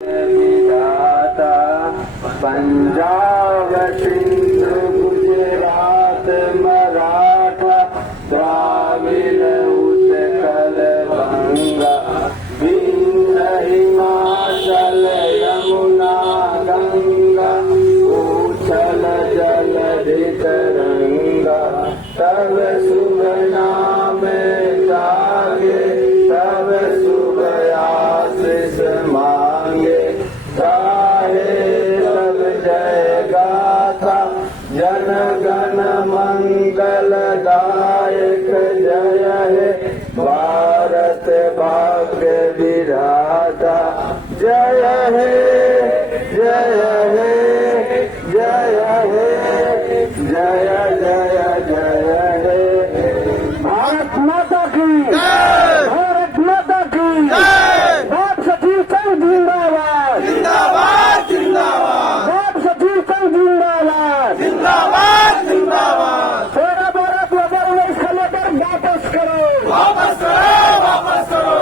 विधाता पंजाब सिंधु गुजरात मराठा द्राविड़ उत्कल बंगा विंध्य हिमाचल यमुना गंगा उछल जलधि तरंगा तब शुभ नाम जागे तब शुभ आशीष मांगे गाहे सब जय गाथा जन गण मंगल दायक जय हे भारत भाग्य विधाता जय हे जय हे जय हे जय जय जय हे भारत माता की भारत माता की बाप सचिव संघ जिंदाबाद जिंदाबाद जिंदाबाद बाप सचिव संघ जिंदाबाद जिंदाबाद जिंदाबाद 13/12/2019 का लेकर वापस करो वापस करो वापस करो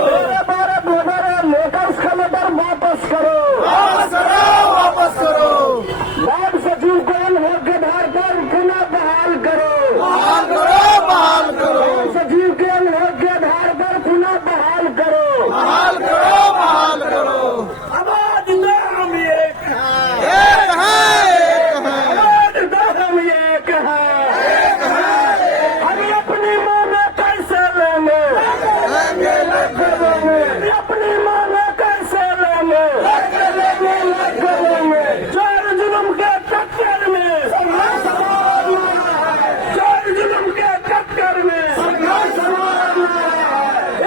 13/12/2019 लेकर का लेकर वापस करो वापस करो वापस करो बाप सचिव को अनुभव के आधार पर पुनः बहाल करो बहाल करो बहाल करो बाप सचिव के अनुभव के आधार पर पुनः बहाल करो बहाल करो बहाल करो आवाज दो हम एक हैं एक है आवाज दो हम एक हैं हम अपनी मांगे कैसे लेंगे हम अपनी मांगे कैसे लेंगे चोर जुल्म के चक्कर में चोर जुल्म के चक्कर में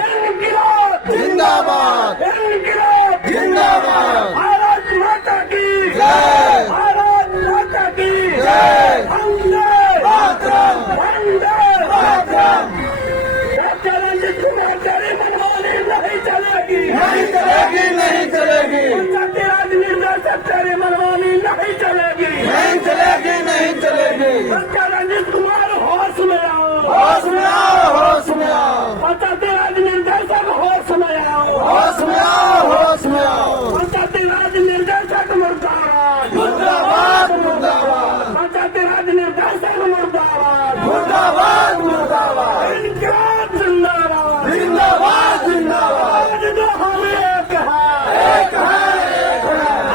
इनकलाब जिंदाबाद इनकलाब जिंदाबाद भारत माता की जय भारत माता की जय वंदे मातरम वंदे मातरम डॉक्टर रंजीत कुमार तेरी मनमानी नहीं चलेगी नहीं चलेगी नहीं चलेगी पंचायती राज निर्देशक तेरी मनमानी नहीं चलेगी नहीं चलेगी नहीं चलेगी डॉक्टर रंजीत कुमार होश में आओ होश में आओ होश में आओ पंचायती राज निर्देशक होश में आओ होश में आओ होश में आओ पंचायती राज निर्देशक मुर्दाबाद मुर्दाबाद मुर्दाबाद पंचायती राज निर्देशक मुर्दाबाद मुर्दाबाद मुर्दाबाद इनकलाब जिंदाबाद जिंदाबाद जिंदाबाद आवाज दो हम एक हैं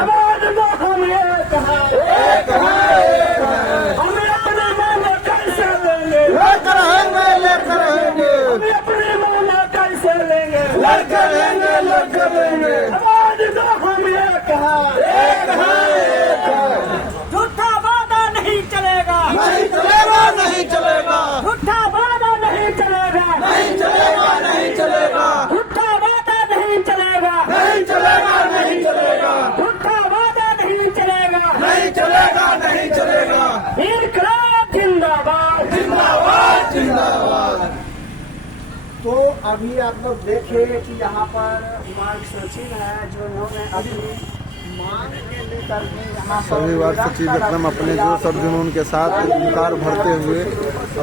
आवाज दो हम एक हैं हम अपनी मांगे कैसे लेंगे लेकर रहेंगे लेकर रहेंगे हम अपनी मांगे कैसे लेंगे लेकर रहेंगे लेकर रहेंगे आवाज दो हम एक हैं झूठा वादा नहीं चलेगा नहीं चलेगा नहीं चलेगा झूठा वादा नहीं चलेगा नहीं चलेगा नहीं चलेगा झूठा वादा नहीं चलेगा नहीं चलेगा नहीं चलेगा झूठा वादा नहीं चलेगा नहीं चलेगा नहीं चलेगा इनकलाब जिंदाबाद जिंदाबाद जिंदाबाद। तो अभी आप लोग देखे कि यहाँ पर वार्ड सचिव है जो उन्होंने अपनी मांग के लेकर के यहाँ पर सभी वार्ड सचिव एकदम अपने जोश और जुनून के साथ हुंकार भरते हुए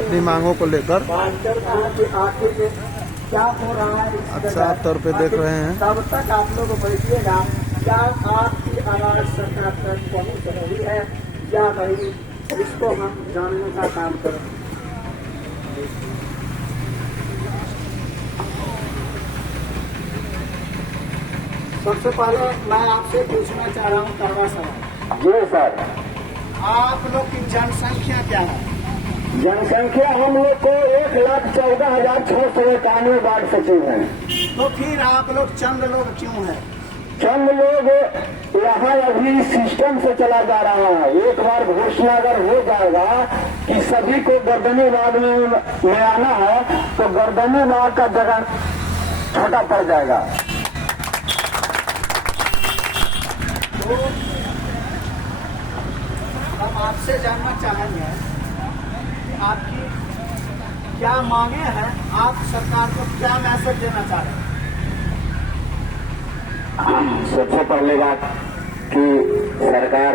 अपनी मांगों को लेकर बांटकर कहा कि आखिर क्या हो रहा है इस अच्छा जगह। तौर पे देख रहे हैं। तब तक आप लोग बैठिएगा। क्या आपकी आवाज सरकार तक पहुँच रही है या नहीं, इसको हम जानने का काम करें। सबसे पहले मैं आपसे पूछना चाह रहा हूँ कड़वा सवाल। जी सर आप लोग की जनसंख्या क्या है? जनसंख्या हम लोग को 1,14,691 वार्ड सचिव हैं। तो फिर आप लोग चंद लोग क्यों हैं? चंद लोग यहाँ अभी सिस्टम से चला जा रहा है। एक बार घोषणा अगर हो जाएगा कि सभी को गर्दनी वार्ड में आना है तो गर्दनी वार्ड का जगह छोटा पड़ जाएगा। तो हम आपसे जानना चाहेंगे कि आपकी क्या मांगे हैं, आप सरकार को क्या मैसेज देना चाह रहे हैं? सबसे पहले बात कि सरकार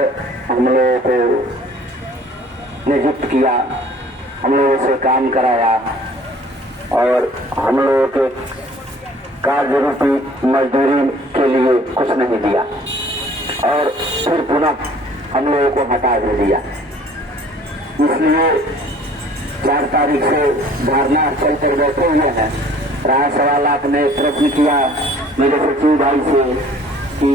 हम लोगों को नियुक्त किया, हम लोगों से काम कराया और हम लोगों के कार्य रूपी मजदूरी के लिए कुछ नहीं दिया। और फिर पुनः हम लोगों को हटा दे दिया। इसलिए 4 तारीख से धरना स्थल पर बैठे हुए हैं। राय सवाल आपने प्रश्न किया मेरे सचिव भाई से कि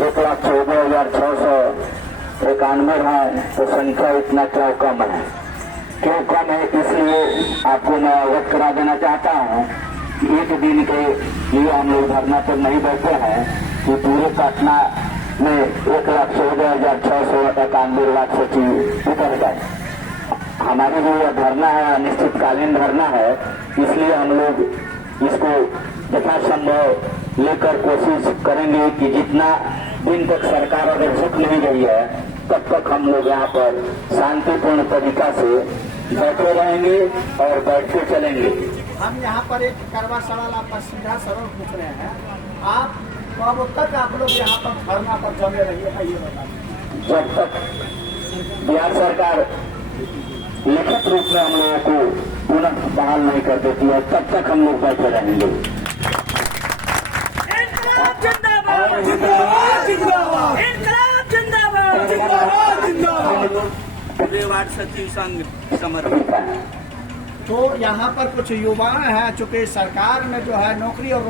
1,14,691 है तो संख्या इतना क्यों कम है, क्यों कम है, इसलिए आपको मैं अवगत करा देना चाहता हूँ कि एक दिन के लिए हम लोग धरना पर नहीं बैठे हैं कि पूरे पटना में 1,14,691 वार्ड सचिव उतर गए। हमारे जो यह धरना है अनिश्चितकालीन धरना है, इसलिए हम लोग इसको यथासंभव लेकर कोशिश करेंगे कि जितना दिन तक सरकार अगर झुक नहीं रही है तब तक हम लोग यहाँ पर शांतिपूर्ण तरीका से बैठे रहेंगे और बैठते चलेंगे। हम यहाँ पर एक करवा सवाल आपका सीधा सरल पूछ रहे हैं, आप कब तक आप लोग यहाँ पर धरना पर जमे रहिए ये बताइए। जब तक बिहार सरकार लिखित रूप में हम लोगों को पुनः बहाल नहीं कर देती है तब तक हम लोग बैठे रहेंगे। इनकलाब जिंदाबाद, जिंदाबाद, जिंदाबाद, इनकलाब जिंदाबाद, जिंदाबाद, जिंदाबाद। पूरे वार्ड सचिव संघ समर्पित है। तो यहाँ पर कुछ युवा हैं चूंकि सरकार में जो है नौकरी और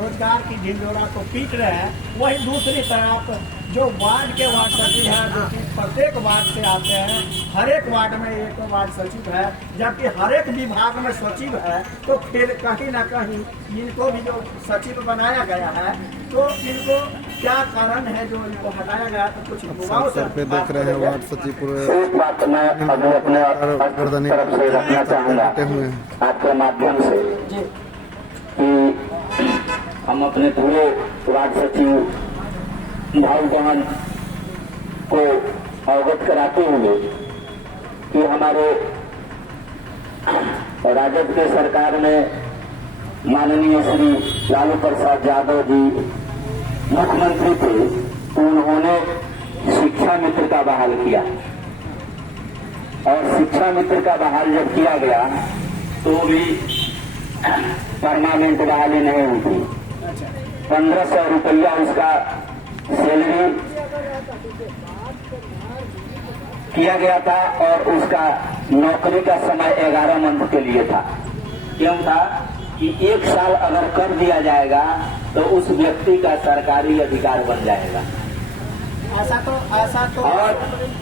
रोजगार की ढिंढोरा को पीट रहे हैं, वही दूसरी तरफ जो वार्ड के वार्ड सचिव है जो कि प्रत्येक वार्ड से आते हैं, हर एक वार्ड में एक वार्ड सचिव है, जबकि हर एक विभाग में सचिव है, तो फिर कहीं ना कहीं इनको भी जो सचिव बनाया गया है तो इनको क्या कारण है जो इनको हटाया गया, तो कुछ युवाओं से पे देख रहे हैं वार्ड सचिव पूरे एक बात मैं अभी अपने तरफ से रखना चाहूँगा आपके माध्यम से कि हम अपने पूरे वार्ड सचिव भाई बहन को अवगत कराते हुए कि हमारे राजद के सरकार में माननीय श्री लालू प्रसाद यादव जी मुख्यमंत्री थे तो उन्होंने शिक्षा मित्र का बहाल किया और शिक्षा मित्र का बहाल जब किया गया तो भी परमानेंट बहाली नहीं हुई थी। 1500 रुपया उसका सैलरी किया गया था और उसका नौकरी का समय 11 मंथ के लिए था। क्यों था कि 1 साल अगर कर दिया जाएगा तो उस व्यक्ति का सरकारी अधिकार बन जाएगा। ऐसा तो और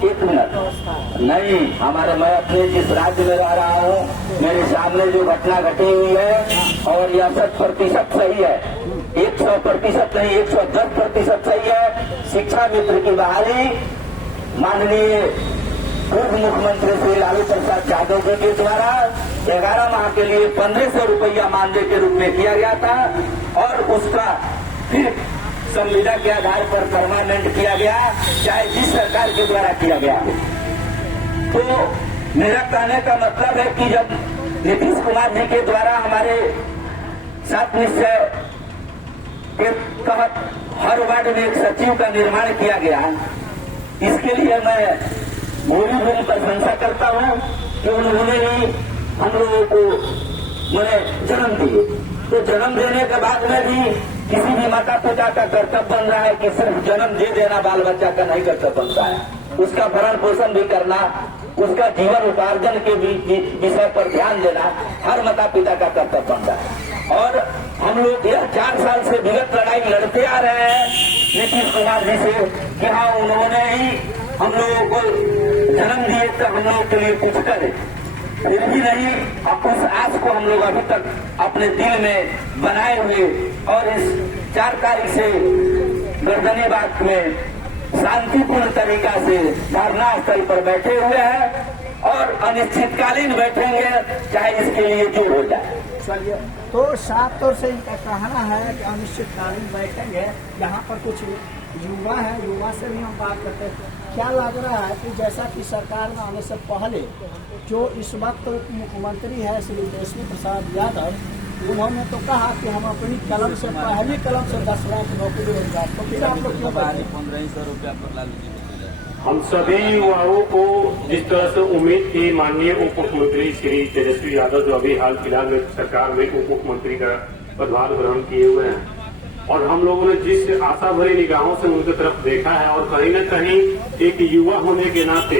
1 मिनट नहीं, हमारे मैं अपने जिस राज्य में रह रहा हूँ मेरे सामने जो घटना घटी हुई है और यह 100% सही है, 100% नहीं 110% सही है। शिक्षा मित्र की बहाली माननीय पूर्व मुख्यमंत्री श्री लालू प्रसाद यादव जी के द्वारा 11 माह के लिए 1500 रुपया मानदेय के रूप में किया गया था और उसका फिर संविदा के आधार पर परमानेंट किया गया, चाहे जिस सरकार के द्वारा किया गया। तो मेरा कहने का मतलब है कि जब नीतीश कुमार जी के द्वारा हमारे 7 निश्चय के तहत हर वार्ड में एक सचिव का निर्माण किया गया, इसके लिए मैं भूरी भूरी प्रशंसा करता हूँ कि उन्होंने ही हम लोगों को मैंने जन्म दिए। तो जन्म देने के बाद में भी किसी भी माता पिता का कर्तव्य बन रहा है कि सिर्फ जन्म दे देना बाल बच्चा का नहीं कर्तव्य बनता है, उसका भरण पोषण भी करना, उसका जीवन उपार्जन के विषय पर ध्यान देना हर माता पिता का कर्तव्य बनता है। और हम लोग यह 4 साल से विगत लड़ाई लड़ते आ रहे हैं नीतीश कुमार जी से कि हाँ उन्होंने ही हम लोगों को जन्म दिए तो हम लोगों के लिए कुछ करे, फिर भी नहीं। उस आस को हम लोग अभी तक अपने दिल में बनाए हुए और इस 4 तारीख से गर्दनीबाग में शांतिपूर्ण तरीका से धरना स्थल पर बैठे हुए हैं और अनिश्चितकालीन बैठेंगे, चाहे इसके लिए जो हो जाए। चलिए, तो साफ तौर से इनका कहना है कि अनिश्चितकालीन बैठेंगे। यहाँ पर कुछ युवा है, युवा से भी हम बात करते हैं। क्या लग रहा है कि जैसा कि सरकार में आने से पहले जो इस वक्त मुख्यमंत्री है श्री तेजस्वी प्रसाद यादव, उन्होंने तो कहा कि हम अपनी कलम से पहली कलम से 10 लाख नौकरी रोजगार, तो फिर आप लोग क्यों 1500 रुपया पर लालू जी। हम सभी युवाओं को जिस तरह से उम्मीद थी माननीय उप मुख्यमंत्री श्री तेजस्वी यादव जो अभी हाल फिलहाल में सरकार में उप मुख्यमंत्री का पदभार ग्रहण किए हुए हैं, और हम लोगों ने जिस आशा भरी निगाहों से उनकी तरफ देखा है और कहीं न कहीं एक युवा होने के नाते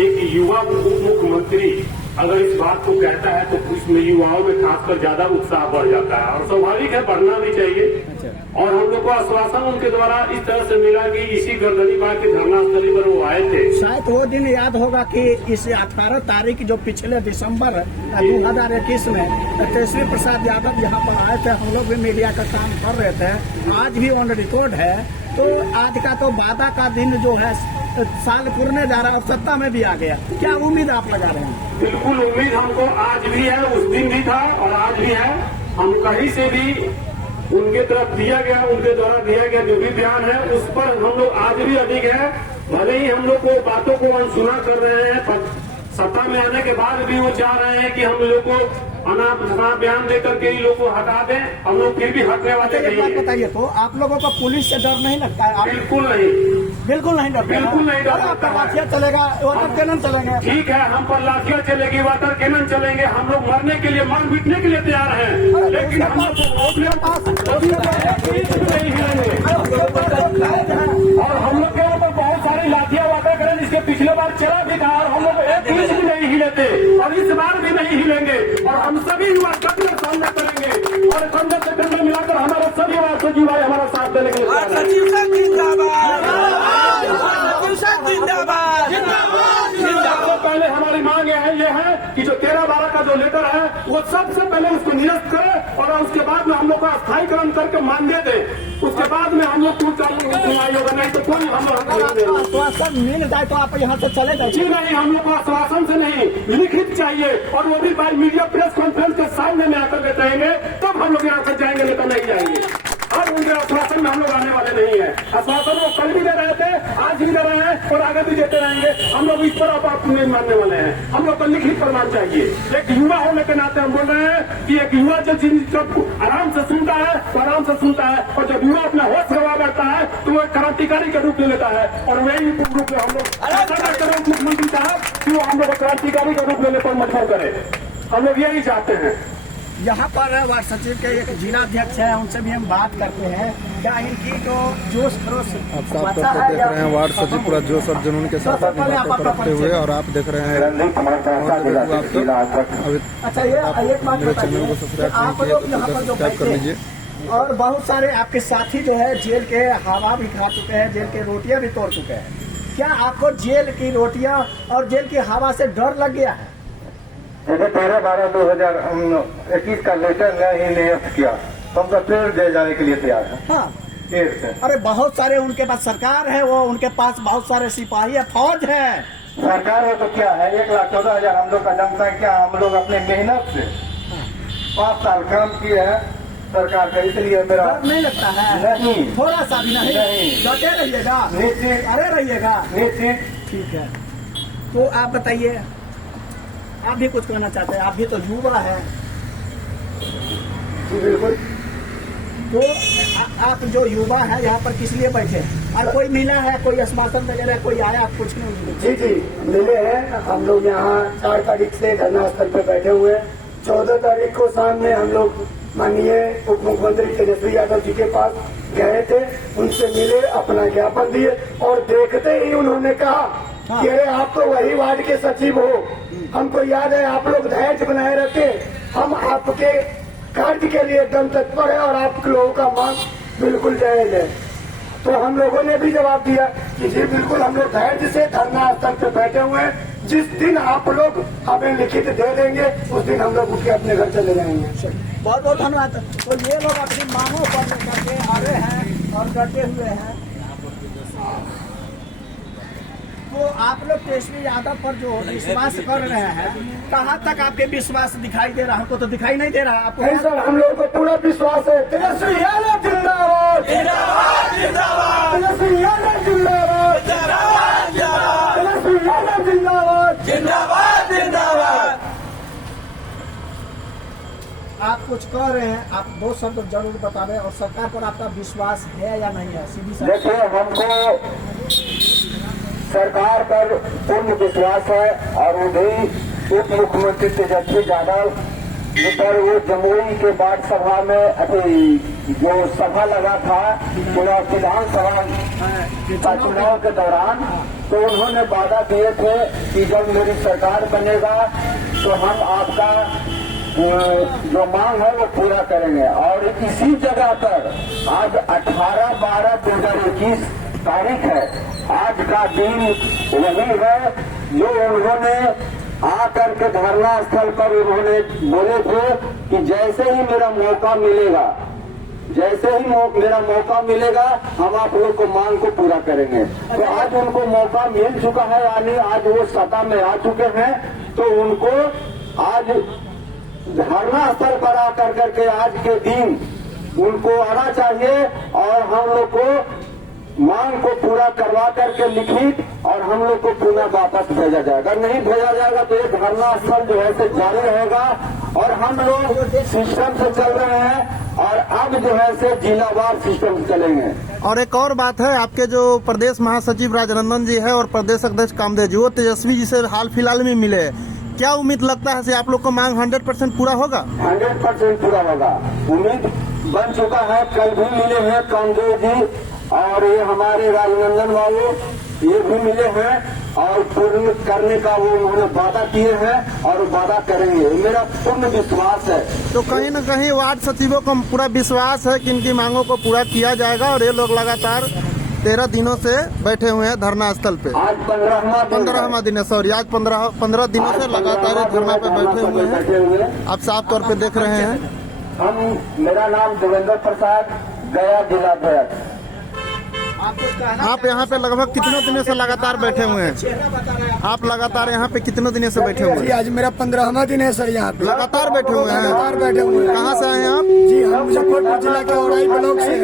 एक युवा उप मुख्यमंत्री अगर इस बात को कहता है तो उसमें युवाओं में खासकर ज्यादा उत्साह बढ़ जाता है और स्वाभाविक है, बढ़ना भी चाहिए। और हम लोग को आश्वासन उनके द्वारा इस तरह से मिला कि इसी गर्दनीबाग के धरना स्थली पर वो आए थे। शायद वो दिन याद होगा कि इस 18 तारीख जो पिछले दिसंबर 2021 में तेजस्वी प्रसाद यादव यहाँ पर आए थे। हम लोग भी मीडिया का काम कर रहे थे, आज भी ऑन रिकॉर्ड है। तो आज का तो वादा का दिन जो है साल पूरने जा रहा है और सत्ता में भी आ गया, क्या उम्मीद आप लगा रहे हैं? बिल्कुल उम्मीद हमको आज भी है, उस दिन भी था और आज भी है। हम कहीं से भी उनके तरफ दिया गया, उनके द्वारा दिया गया जो भी बयान है उस पर हम लोग आज भी अधिक है। भले ही हम लोग को बातों को अनसुना कर रहे हैं, पर सत्ता में आने के बाद भी वो चाह रहे हैं कि हम लोग को अना बयान देकर के ही लोग को हटा दें। हम लोग फिर भी हटने वाले नहीं बात हैं। बताइए, तो आप लोगों को पुलिस से डर नहीं लगता है? बिल्कुल नहीं, बिल्कुल नहीं डरते? बिल्कुल नहीं डर और आपका लाठियाँ चलेगा, वाटर कैनन चलेंगे? ठीक है, हम पर लाठियाँ चलेगी, वाटर कैनन चलेंगे। हम लोग मरने के लिए, मर मिटने के लिए तैयार हैं, लेकिन हम लोग नहीं हिलेंगे। और हम लोग के ऊपर बहुत सारी लाठियाँ वाटर कैनन इसके पिछले बार चला भी था और हम लोग एक इंच भी नहीं हिले थे और इस बार भी नहीं हिलेंगे। और हम सभी युवा कदम सामना करेंगे और कंधे से कंधे मिलाकर हमारे सभी युवा सचिव भाई हमारा साथ देने के लिए तैयार हैं। सचिव साहब जिंदाबाद, सचिव साहब जिंदाबाद, सबसे पहले हमारी मांग ये है कि जो 13-12 का जो लेटर है वो सबसे पहले उसको निरस्त करें और उसके बाद में हम लोग का स्थायीकरण करके मान्य दें। उसके बाद में हम लोग सुनवाई होगा, नहीं तो कोई हम लोग आश्वासन मिल जाए तो आप यहाँ से चले जाए? जी नहीं, हम लोग को आश्वासन से नहीं, लिखित चाहिए और वो भी बाय मीडिया प्रेस कॉन्फ्रेंस के सामने में आकर के कहेंगे तब हम लोग यहाँ से जाएंगे, नहीं तो नहीं जाएंगे। अब उनके आश्वासन में हम लोग आने वाले नहीं है। आश्वासन वो कल भी दे रहे थे, आज भी दे रहे हैं और आगे भी देते रहेंगे। हम लोग इस पर आप नहीं मानने वाले हैं। हम लोग को लिखित प्रमाण चाहिए। एक युवा होने के नाते हम बोल रहे हैं कि एक युवा जब आराम से सुनता है तो आराम से सुनता है और जब युवा अपना होश गवा बैठता है तो वो क्रांतिकारी के रूप ले लेता है और वही रूप में हम लोग मुख्यमंत्री साहब कि वो हम लोग क्रांतिकारी का रूप लेने पर मजबूर करे। हम लोग यही चाहते हैं। यहाँ पर वार्ड सचिव के एक जिला अध्यक्ष है, उनसे भी हम बात करते हैं। क्या इनकी जो जोश खरोश आप साफ तौर पर देख रहे हैं वार्ड सचिव पूरा जोश और जुनून के साथ अपनी बातें करते हुए और आप देख रहे हैं अच्छा ये एक बात मेरे चैनल को सब्सक्राइब नहीं किया तो सब्सक्राइब कर लीजिए। और बहुत सारे आपके साथी जो है जेल के हवा भी खा चुके हैं, जेल के रोटियां भी तोड़ चुके हैं। क्या आपको जेल की रोटियां और जेल की हवा से डर लग गया है? जैसे 13/12/2021 का लेटर नहीं निरस्त किया तो हम तो फिर दे जाने के लिए तैयार है। हाँ, फिर से अरे बहुत सारे उनके पास सरकार है, वो उनके पास बहुत सारे सिपाही है, फौज है। सरकार है तो क्या है, 1,14,000 हम लोग का जनसंख्या, हम लोग अपने मेहनत से 5 साल काम किए हैं सरकार का, इसलिए मेरा डर नहीं लगता है? नहीं, थोड़ा सा भी नहीं? नहीं। डटे रहिएगा, निश्चित, अरे रहिएगा। निश्चित। ठीक है, तो आप बताइए, आप भी कुछ कहना चाहते हैं? आप भी तो युवा है। बिल्कुल। तो आप जो युवा है यहाँ पर किस लिए बैठे? और कोई मिला है, कोई आश्वासन वगैरह कोई आया? आप कुछ नहीं? जी जी मिले हैं। हम लोग यहाँ 4 तारीख से धरना स्थल पर बैठे हुए हैं। 14 तारीख को शाम में हम लोग माननीय उप मुख्यमंत्री तेजस्वी यादव जी के पास गए थे, उनसे मिले, अपना ज्ञापन दिए और देखते ही उन्होंने कहा कि अरे आप तो वही वार्ड के सचिव हो, हमको याद है आप लोग धैर्य बनाए रखे, हम आपके कार्य के लिए एकदम तत्पर है और आप लोगों का मांग बिल्कुल जायज है। तो हम लोगों ने भी जवाब दिया कि जी बिल्कुल, हम लोग धैर्य से धरना स्थल पर बैठे हुए हैं। जिस दिन आप लोग हमें लिखित दे देंगे उस दिन हम लोग उठ के अपने घर चले जाएंगे। बहुत बहुत धन्यवाद। तो ये लोग अपनी मांगों पर लेकर के आ रहे हैं और डटे हुए हैं। तो आप लोग तेजस्वी यादव पर जो विश्वास कर रहे हैं, कहाँ तक आपके विश्वास दिखाई दे रहा है? हमको तो दिखाई नहीं दे रहा है। आपको? नहीं सर, हम लोगों को पूरा विश्वास है। तेजस्वी यादव जिंदाबाद, जिंदाबाद, जिंदाबाद, तेजस्वी यादव जिंदाबाद, तेजस्वी यादव जिंदाबाद, जिंदाबाद, जिंदाबाद। आप कुछ कह रहे हैं, आप 2 शब्द जरूर बता दें। और सरकार पर आपका विश्वास है या नहीं है? सीधी सी देखिए, हमको सरकार पर पूर्ण विश्वास है और वो भी उप मुख्यमंत्री तेजस्वी यादव पर वो जमुई के वार्ड सभा में जो सभा लगा था विधानसभा का चुनाव के दौरान, तो उन्होंने वादा दिए थे कि जब मेरी सरकार बनेगा तो हम आपका जो मांग है वो पूरा करेंगे। और इसी जगह पर आज 18/12/2021 तारीख है, आज का दिन वही है जो उन्होंने आकर के धरना स्थल पर उन्होंने बोले थे कि जैसे ही मेरा मौका मिलेगा, मेरा मौका मिलेगा हम आप लोग को मांग को पूरा करेंगे। तो आज उनको मौका मिल चुका है, यानी आज वो सत्ता में आ चुके हैं, तो उनको आज धरना स्थल पर आकर करके आज के दिन उनको आना चाहिए और हम लोग को मांग को पूरा करवा करके लिखित और हम लोग को पुनः वापस भेजा जाएगा। नहीं भेजा जाएगा तो ये धरना स्थल जो है जारी रहेगा और हम लोग सिस्टम से चल रहे हैं और अब जो है से जिलावार सिस्टम से चलेंगे। और एक और बात है, आपके जो प्रदेश महासचिव राजनंदन जी है और प्रदेश अध्यक्ष कामदेव जी, वो तेजस्वी जी से हाल फिलहाल में मिले, क्या उम्मीद लगता है आप लोग को मांग 100% पूरा होगा? 100% पूरा होगा, उम्मीद बन चुका है। कल भी मिले हैं कामदेव जी और ये हमारे राजनंदन बाबू ये भी मिले हैं और पूर्ण करने का वो उन्होंने वादा किए हैं और वादा करेंगे, मेरा पूर्ण विश्वास है। तो कहीं न कहीं वार्ड सचिवों को पूरा विश्वास है कि इनकी मांगों को पूरा किया जाएगा और ये लोग लगातार 13 दिनों से बैठे हुए हैं धरना स्थल पे। आज 15वां दिन है, सॉरी, आज 15 दिनों से लगातार धरना पे बैठे हुए हैं। आप साफ तौर पे देख रहे हैं। मेरा नाम देवेंद्र प्रसाद, गया जिलाध्यक्ष। आप यहाँ पे लगभग कितने दिनों से लगातार बैठे हुए हैं? आप लगातार यहाँ पे कितने दिनों से बैठे हुए हैं? आज मेरा 15वां दिन है सर, यहाँ पे लगातार बैठे हुए हैं। लगातार बैठे हुए हैं। कहाँ से आए हैं आप? जी हम मुजफ्फरपुर जिला के औराई ब्लॉक से।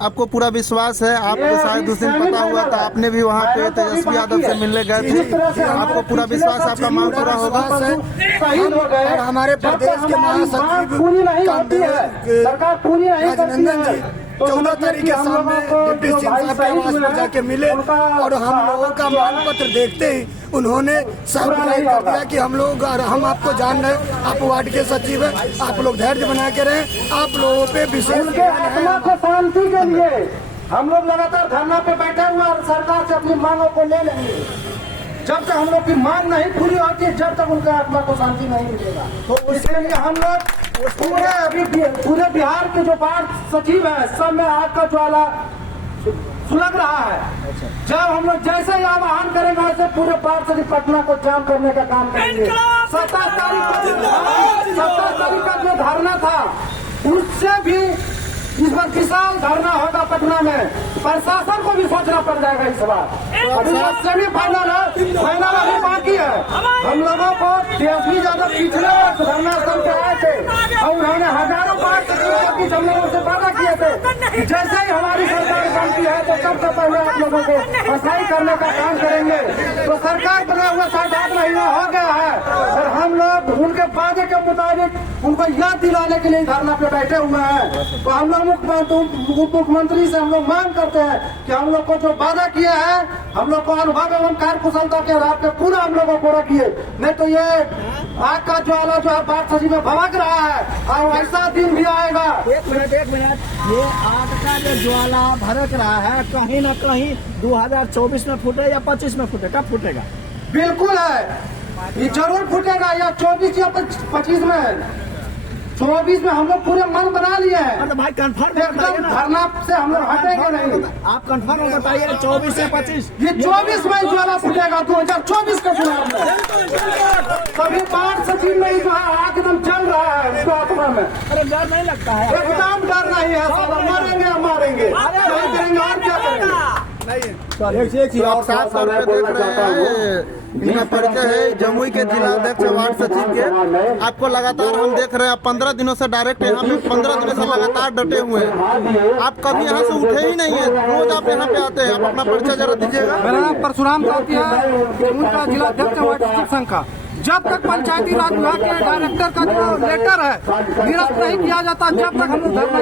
आपको पूरा विश्वास है, आपको शायद उस दिन पता हुआ था, आपने भी वहाँ पे तेजस्वी यादव से मिलने गए थे, आपको पूरा विश्वास है आपका मांग पूरा होगा? और हमारे प्रदेश के महासचिव सरकार पूरी राजनंदन जी 14 तारीख के सामने डिप्टी सीएम साहब के आवास पर जाके मिले और हम लोगों का मांग पत्र देखते ही उन्होंने साफ जाहिर कर दिया कि हम आपको जान रहे हैं, आप वार्ड के सचिव हैं, आप लोग धैर्य बना के रहें, आप लोगों पे विशेष आत्मा को शांति के लिए हम लोग लगातार धरना पे बैठे हुए और सरकार से अपनी मांगों को ले लेंगे। जब तक हम लोग की मांग नहीं पूरी होती है, जब तक उनका आत्मा को शांति नहीं मिलेगा। तो इसके लिए हम लोग पूरे बिहार के जो वार्ड सचिव है सब में आग का ज्वाला सुलग रहा है। जब हम लोग जैसे ही आह्वान करेंगे वैसे पूरे वार्ड सचिव पटना को जाम करने का काम करेंगे। 27 तारीख का जो धरना था उससे भी इस बार विशाल धरना होगा पटना में, प्रशासन को भी सोचना पड़ जाएगा इस बार। अभी सेमीफाइनल अभी बाकी है। हम लोगों को तेजस्वी यादव पिछले वर्ष धरना स्थल पे आए थे और उन्होंने हजारों बार हम लोगों से वादा किए थे जैसे ही हमारी सरकार बनती है तो सबसे पहले आप लोगों को सफाई करने का काम करेंगे। तो सरकार बना हुआ 7-8 महीना हो गया है और हम लोग उनके वादे के मुताबिक उनको याद दिलाने के लिए धरना पे बैठे हुए हैं। तो हम लोग मुख्यमंत्री से हम लोग मांग करते हैं कि हम लोग को जो वादा किया है हम लोग को अनुभव एवं कार्य कुशलता के आधार पर पूरा हम लोग को पूरा किए, नहीं तो ये आग का ज्वाला जो है वार्ड सचिव में भड़क रहा है और ऐसा दिन भी आएगा। एक मिनट, ये आग का जो ज्वाला भड़क रहा है कहीं न कहीं 2024 में फूटे या 25 में फूटे, कब फूटेगा? बिल्कुल है, ये जरूर फूटेगा, या 24 या 25 में। 24 में हम लोग पूरे मन बना लिए हैं। तो भाई कंफर्म एकदम धरना से हम लोग हटेंगे नहीं। आप कंफर्म बताइए 24 या 25? ये 24 में ज्वाला फूटेगा 2024 के चुनाव में। सभी वार्ड सचिव में जो है आग एकदम चल रहा है उसको आत्मा में। अरे डर नहीं लगता है? एकदम डर नहीं है, मरेंगे मारेंगे नहीं करेंगे और क्या करेंगे। आप साफ तौर पे देख रहे हैं, बिना परिचय है जमुई के जिला अध्यक्ष वार्ड सचिव के। आपको लगातार हम देख रहे हैं, 15 दिनों से डायरेक्ट यहाँ पे 15 दिनों से लगातार डटे हुए हैं। आप कभी यहाँ से उठे ही नहीं है, रोज आप यहाँ पे आते हैं। आप अपना परिचय जरा दीजिएगा। मेरा नाम परशुराम कातिया, उनका जिला अध्यक्ष वार्ड सचिव संघ का। जब तक पंचायती राज विभाग के डायरेक्टर का जो लेटर है निरस्त नहीं किया जाता, जब तक हम लोग धरना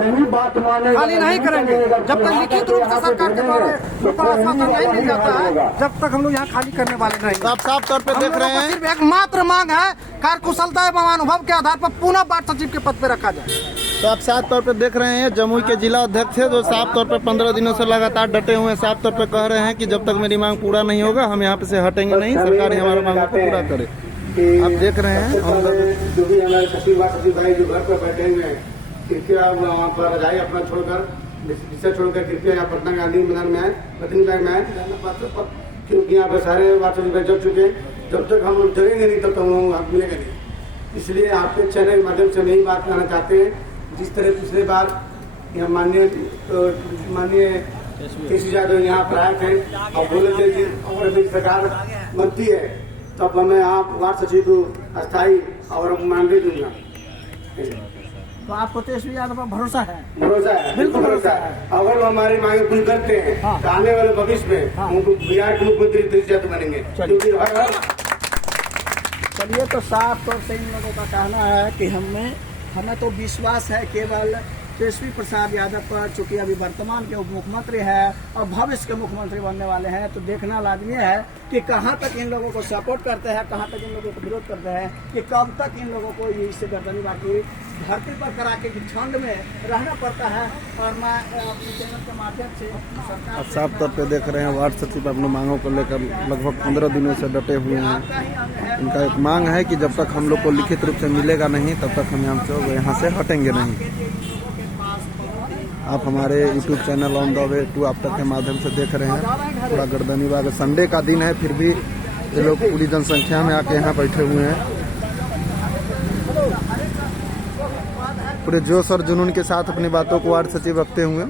नहीं बात माने खाली नहीं करेंगे। जब तक लिखित रूप से सरकार के द्वारा ऊपर आश्वासन नहीं मिल जाता है, जब तक हम लोग यहाँ खाली करने वाले नहीं। तो आप साफ तौर पे हम देख लोगों रहे को हैं सिर्फ एकमात्र मांग है कार्यकुशलता एवं अनुभव के आधार पर पुनः वार्ड सचिव के पद पर रखा जाए। तो आप साफ तौर पे देख रहे हैं जमुई के जिला अध्यक्ष है जो साफ तौर पे 15 दिनों से लगातार डटे हुए हैं, साफ तौर पे कह रहे हैं कि जब तक मेरी मांग पूरा नहीं होगा हम यहाँ पे से हटेंगे नहीं, सरकार ही हमारी मांगों को पूरा करे। आप देख रहे हैं हम लोग जो भी हमारे सचिव भाई जो घर पर बैठे हुए हैं, कृपया वहाँ पर रजाई अपना छोड़कर विषय छोड़कर कृपया यहाँ पटना गांधी मैदान में आए, प्रतिनिधि बैंक में आए, क्योंकि यहाँ पर सारे वार्ड सचिव जग चुके हैं। जब तक हम लोग जगेंगे नहीं तब तक हम लोग मिलेंगे नहीं। इसलिए आपके चैनल के माध्यम से यही बात कहना चाहते हैं, जिस तरह पिछले बार यहाँ माननीय केसी यादव यहाँ पर आए थे और बोले थे कि और मेरी सरकार बनती है तब मैं आप वार्ड सचिव को अस्थायी और मानदेय दूंगा। तो आपको तेजस्वी यादव पर भरोसा है? भरोसा है, बिल्कुल भरोसा है। अगर वो हमारी मांगे पूरी करते हैं तो आने वाले भविष्य में उनको बिहार के मुख्यमंत्री तेजस्वी यादव बनेंगे। चलिए, तो साफ तौर से इन लोगों का कहना है कि हमें तो विश्वास है केवल तेजस्वी प्रसाद यादव पर, चूंकि अभी वर्तमान के उप मुख्यमंत्री है और भविष्य के मुख्यमंत्री बनने वाले हैं, तो देखना लाजमी है कि कहां तक इन लोगों को सपोर्ट करते हैं, कहां तक इन लोगों को विरोध करते हैं, कि कब तक इन लोगों को इससे गर्दनी बाकी धरती पर करा के ठंड में रहना पड़ता है। और मैं अपने चैनल के माध्यम से सरकार आप साफ तौर पे देख रहे हैं वार्ड सचिव अपनी मांगों को लेकर लगभग 15 दिनों से डटे हुए हैं। इनका एक मांग है कि जब तक हम लोग को लिखित रूप से मिलेगा नहीं तब तक हम यहाँ से हटेंगे नहीं। आप हमारे YouTube channel on the way to आप तक के माध्यम से देख रहे हैं। पूरा गर्दनी बाग संडे का दिन है, फिर भी ये लोग पूरी जनसंख्या में आके यहाँ बैठे हुए हैं, पूरे जोश और जुनून के साथ अपनी बातों को वार्ड सचिव रखते हुए।